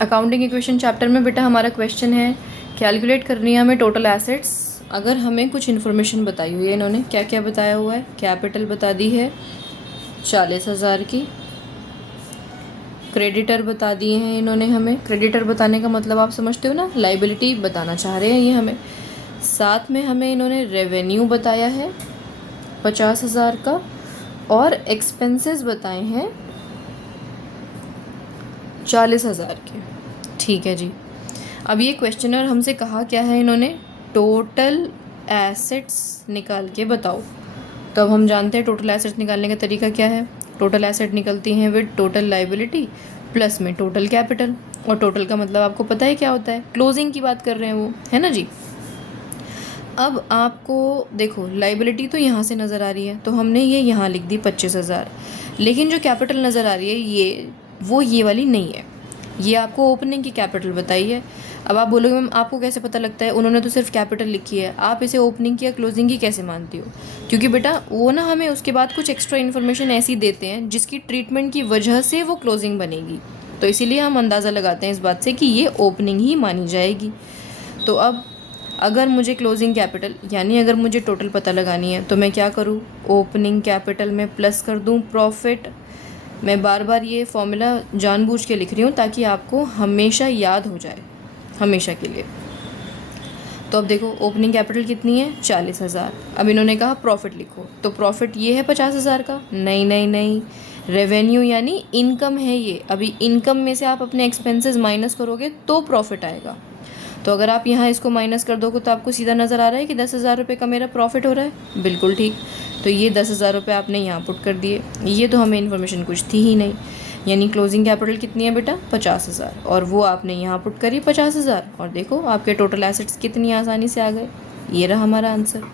Accounting equation chapter में बेटा हमारा क्वेश्चन है, कैलकुलेट करनी है हमें टोटल एसेट्स। अगर हमें कुछ इन्फॉर्मेशन बताई हुई है, इन्होंने क्या क्या बताया हुआ है, कैपिटल बता दी है 40,000 की, क्रेडिटर बता दिए हैं इन्होंने हमें। क्रेडिटर बताने का मतलब आप समझते हो ना, लाइबिलिटी बताना चाह रहे हैं ये हमें। साथ में हमें इन्होंने रेवेन्यू बताया है 50,000 का, और एक्सपेंसेस बताए हैं 40,000 के। ठीक है जी। अब ये क्वेश्चनर हमसे कहा क्या है इन्होंने, टोटल एसेट्स निकाल के बताओ। तो अब हम जानते हैं टोटल एसेट्स निकालने का तरीका क्या है। टोटल एसेट निकलती हैं विद टोटल लाइबिलिटी प्लस में टोटल कैपिटल, और टोटल का मतलब आपको पता है क्या होता है, क्लोजिंग की बात कर रहे हैं वो, है ना जी। अब आपको देखो लाइबिलिटी तो यहाँ से नज़र आ रही है, तो हमने ये यहाँ लिख दी 25,000, लेकिन जो कैपिटल नज़र आ रही है ये वाली नहीं है, ये आपको ओपनिंग की कैपिटल बताई है। अब आप बोलोगे मैम आपको कैसे पता लगता है, उन्होंने तो सिर्फ कैपिटल लिखी है, आप इसे ओपनिंग की या क्लोजिंग की कैसे मानती हो। क्योंकि बेटा वो ना हमें उसके बाद कुछ एक्स्ट्रा इन्फॉर्मेशन ऐसी देते हैं जिसकी ट्रीटमेंट की वजह से वो क्लोजिंग बनेगी, तो इसीलिए हम अंदाज़ा लगाते हैं इस बात से कि ये ओपनिंग ही मानी जाएगी। तो अब अगर मुझे क्लोजिंग कैपिटल यानी अगर मुझे टोटल पता लगानी है तो मैं क्या करूँ, ओपनिंग कैपिटल में प्लस कर दूँ प्रॉफिट। मैं बार बार ये फॉर्मूला जानबूझ के लिख रही हूँ ताकि आपको हमेशा याद हो जाए, हमेशा के लिए। तो अब देखो ओपनिंग कैपिटल कितनी है 40,000। अब इन्होंने कहा प्रॉफिट लिखो, तो प्रॉफिट ये है 50,000 का, नहीं नहीं नहीं, रेवेन्यू यानी इनकम है ये। अभी इनकम में से आप अपने एक्सपेंसेस माइनस करोगे तो प्रॉफिट आएगा। तो अगर आप यहाँ इसको माइनस कर दोगे तो आपको सीधा नज़र आ रहा है कि 10,000 रुपये का मेरा प्रॉफिट हो रहा है, बिल्कुल ठीक। तो ये 10,000 रुपये आपने यहाँ पुट कर दिए, ये तो हमें इन्फॉर्मेशन कुछ थी ही नहीं। यानी क्लोजिंग कैपिटल कितनी है बेटा 50,000, और वो आपने यहाँ पुट करी 50,000, और देखो आपके टोटल एसेट्स कितनी आसानी से आ गए। ये रहा हमारा आंसर।